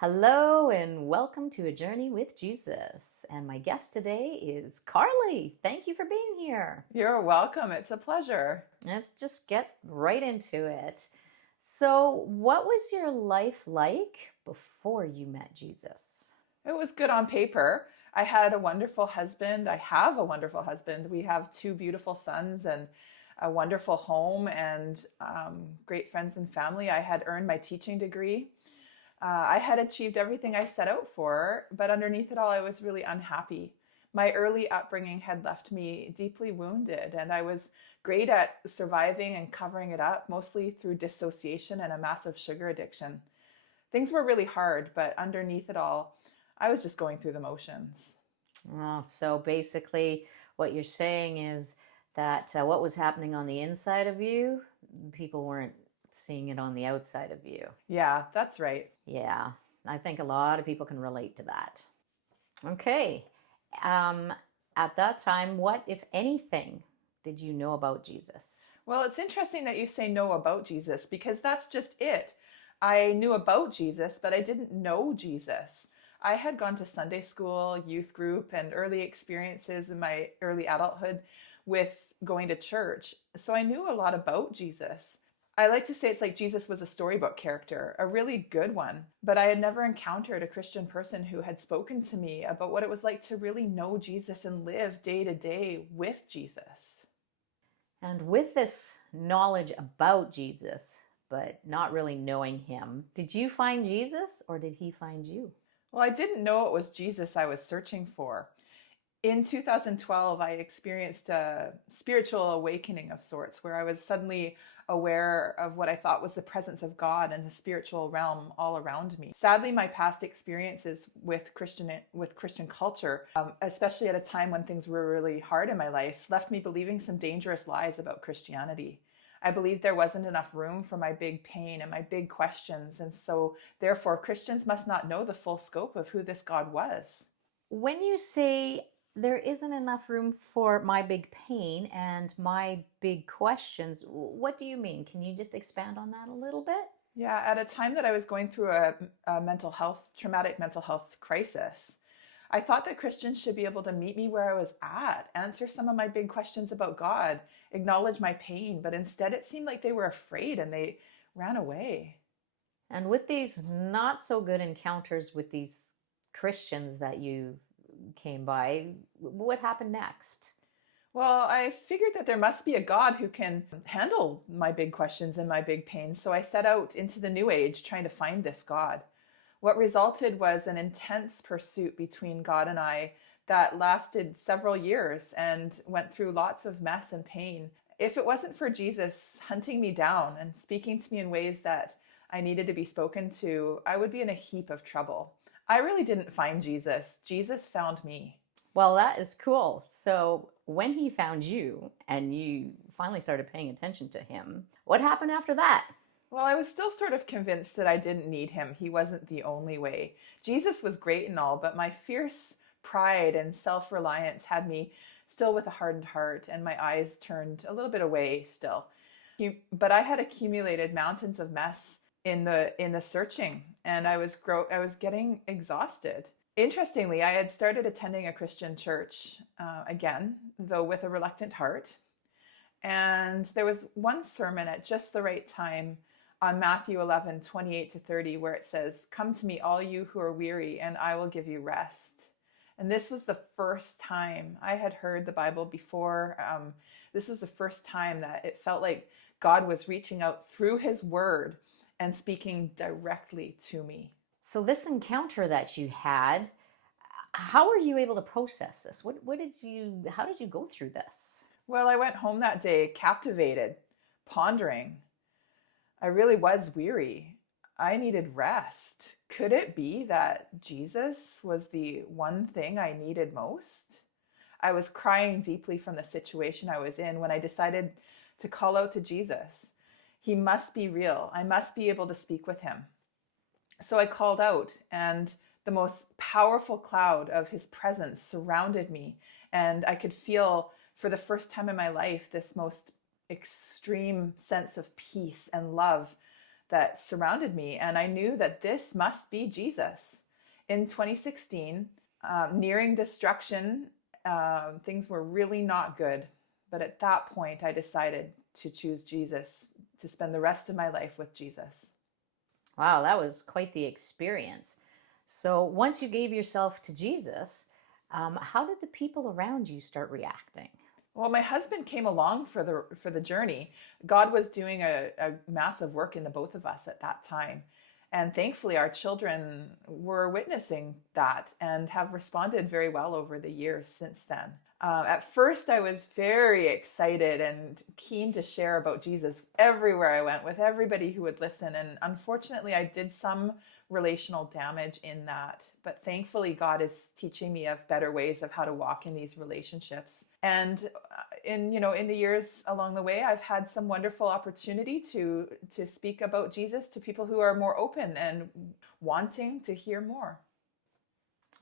Hello and welcome to A Journey with Jesus. And my guest today is Carlie. Thank you for being here. You're welcome. It's a pleasure. Let's just get right into it. So, what was your life like before you met Jesus? It was good on paper. I had a wonderful husband. I have a wonderful husband. We have two beautiful sons and a wonderful home and great friends and family. I had earned my teaching degree. I had achieved everything I set out for, but underneath it all, I was really unhappy. My early upbringing had left me deeply wounded, and I was great at surviving and covering it up, mostly through dissociation and a massive sugar addiction. Things were really hard, but underneath it all, I was just going through the motions. So basically, what you're saying is that what was happening on the inside of you, people weren't seeing it on the outside of you. Yeah, that's right. Yeah, I think a lot of people can relate to that. Okay. Um, at that time, what, if anything, did you know about Jesus? Well, it's interesting that you say know about Jesus because that's just it. I knew about Jesus, but I didn't know Jesus. I had gone to Sunday school, youth group, and early experiences in my early adulthood with going to church. So I knew a lot about Jesus. I like to say it's like Jesus was a storybook character, a really good one, but I had never encountered a Christian person who had spoken to me about what it was like to really know Jesus and live day to day with Jesus. And with this knowledge about Jesus, but not really knowing him, did you find Jesus or did he find you? Well, I didn't know it was Jesus I was searching for. In 2012, I experienced a spiritual awakening of sorts where I was suddenly aware of what I thought was the presence of God and the spiritual realm all around me. Sadly, my past experiences with Christian culture, especially at a time when things were really hard in my life, left me believing some dangerous lies about Christianity. I believed there wasn't enough room for my big pain and my big questions, and so therefore Christians must not know the full scope of who this God was. When you say there isn't enough room for my big pain and my big questions, what do you mean? Can you just expand on that a little bit? Yeah, at a time that I was going through a traumatic mental health crisis, I thought that Christians should be able to meet me where I was at, answer some of my big questions about God, acknowledge my pain, but instead it seemed like they were afraid and they ran away. And with these not so good encounters with these Christians that you came by, what happened next? Well, I figured that there must be a God who can handle my big questions and my big pains, so I set out into the new age trying to find this God. What resulted was an intense pursuit between God and I that lasted several years and went through lots of mess and pain. If it wasn't for Jesus hunting me down and speaking to me in ways that I needed to be spoken to, I would be in a heap of trouble. I really didn't find Jesus. Jesus found me. Well, that is cool. So, when he found you and you finally started paying attention to him, what happened after that? Well, I was still sort of convinced that I didn't need him. He wasn't the only way. Jesus was great and all, but my fierce pride and self reliance had me still with a hardened heart, and my eyes turned a little bit away still. But I had accumulated mountains of mess in the searching, and I was getting exhausted. Interestingly, I had started attending a Christian church again, though with a reluctant heart. And there was one sermon at just the right time on Matthew 11:28-30, where it says, "Come to me, all you who are weary, and I will give you rest." And this was the first time I had heard the Bible before. This was the first time that it felt like God was reaching out through his word and speaking directly to me. So, this encounter that you had, how were you able to process this? How did you go through this? Well, I went home that day captivated, pondering. I really was weary. I needed rest. Could it be that Jesus was the one thing I needed most? I was crying deeply from the situation I was in when I decided to call out to Jesus. He must be real. I must be able to speak with him. So I called out, and the most powerful cloud of his presence surrounded me, and I could feel for the first time in my life this most extreme sense of peace and love that surrounded me, and I knew that this must be Jesus. In 2016, nearing destruction, things were really not good. But at that point, I decided to choose Jesus, to spend the rest of my life with Jesus. Wow, that was quite the experience. So once you gave yourself to Jesus, how did the people around you start reacting? Well, my husband came along for the journey. God was doing a massive work in the both of us at that time. And thankfully, our children were witnessing that and have responded very well over the years since then. At first, I was very excited and keen to share about Jesus everywhere I went with everybody who would listen. And unfortunately, I did some relational damage in that. But thankfully, God is teaching me of better ways of how to walk in these relationships. And in the years along the way, I've had some wonderful opportunity to speak about Jesus to people who are more open and wanting to hear more.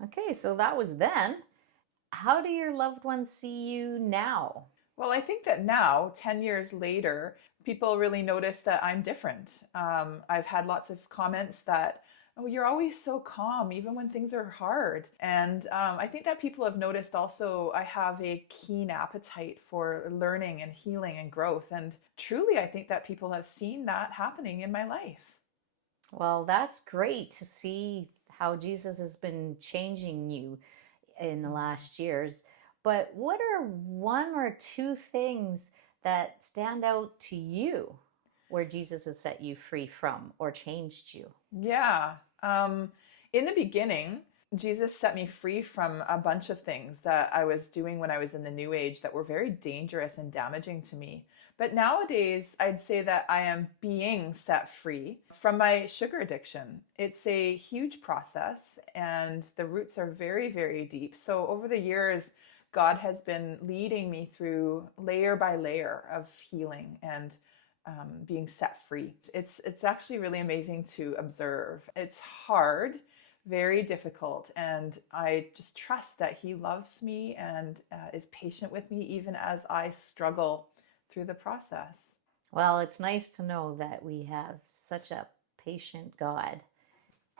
Okay, so that was then. How do your loved ones see you now? Well, I think that now, 10 years later, people really notice that I'm different. I've had lots of comments that, oh, you're always so calm, even when things are hard. And I think that people have noticed also I have a keen appetite for learning and healing and growth. And truly, I think that people have seen that happening in my life. Well, that's great to see how Jesus has been changing you in the last years. But what are one or two things that stand out to you where Jesus has set you free from or changed you? Yeah. In the beginning, Jesus set me free from a bunch of things that I was doing when I was in the New Age that were very dangerous and damaging to me. But nowadays, I'd say that I am being set free from my sugar addiction. It's a huge process, and the roots are very, very deep. So over the years, God has been leading me through layer by layer of healing and being set free. It's actually really amazing to observe. It's hard, very difficult, and I just trust that He loves me and is patient with me even as I struggle through the process. Well, it's nice to know that we have such a patient God.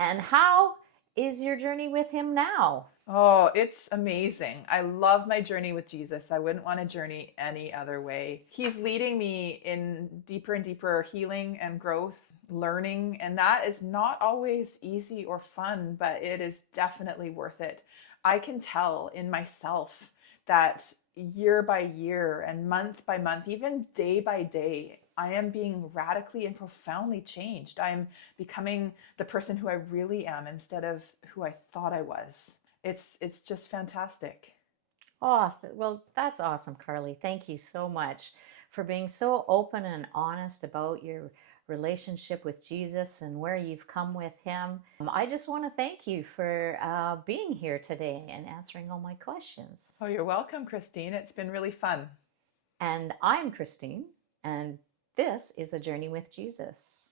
And how is your journey with Him now? Oh, it's amazing. I love my journey with Jesus. I wouldn't want to journey any other way. He's leading me in deeper and deeper healing and growth, learning, and that is not always easy or fun, but it is definitely worth it. I can tell in myself that year by year and month by month, even day by day, I am being radically and profoundly changed. I'm becoming the person who I really am instead of who I thought I was. It's just fantastic. Oh, well, that's awesome, Carlie. Thank you so much for being so open and honest about your relationship with Jesus and where you've come with Him. I just want to thank you for being here today and answering all my questions. Oh, you're welcome, Christine. It's been really fun. And I'm Christine, and this is A Journey with Jesus.